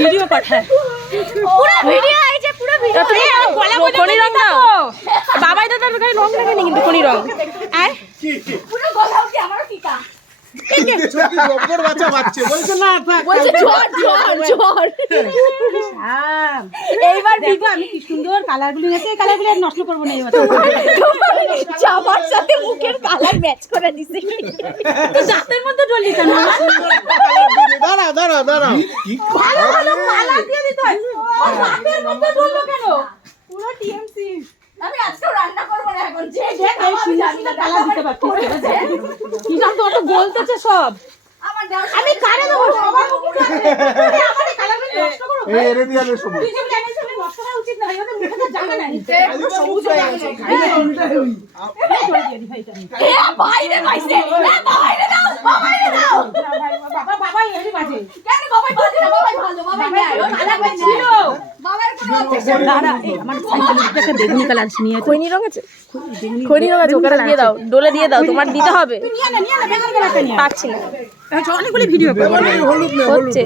video পাঠায় পুরো video আইছে পুরো ভিডিও কোনি রং দাও বাবাই দাদার গায়ে রং লাগেনি কিন্তু কোনি রং আয় পুরো গলা উঠে আমারও টিকা গোবর বাচ্চা বাচ্চা বলছে না বলছে জ্বর জ্বর জ্বর এইবার ভিডিও আমি কি সুন্দর কালারগুলো নেছে এই কালারগুলো আর নষ্ট করব না এবার জামার সাথে মুখের কালার ম্যাচ করে দিছে তুই জাতের মধ্যে ডলি কেন দাঁড়া দাঁড়া দাঁড়া ভালো ভালো কালার দিয়ে দিতে হয় ও জাতের মধ্যে ডললো কেন পুরো টিএমসি আমি আজকে রান্না করব না এখন যে যে এই সুন্দর কালার দিতে পারছিস কি জানতো অত বলতেছে সব আমার দাও আমি কারে দেবো সবার মুখে আমাদের কালারগুলো নষ্ট করো এই এরে দিয়ে আলে সবুজ তুই যেগুলো এনেছিস ওগুলো নষ্ট করা উচিত না ভাই ওদের মুখে তো জানা নাই সবুজ হয়ে গেছে এ বাইরে পাইছে এ বাইরে দাও বাইরে দাও বাবা এলি বাজে কেন বাবাই বাজে না বাবাই ভালো বাবাই কালার ছিল বাবার কোনো অবজেকশন দাঁড়া আমার সাইকেলটা একটা বেগুনি কালার নিয়ে খৈনি রং আছে খৈনি রং আছে ওখানে দিয়ে দাও ডোলে দিয়ে দাও তোমার দিতে হবে নিয়ে না বেগুনি কালারটা নিয়ে পাচ্ছি না অনেকগুলি ভিডিও হলুদ না হচ্ছে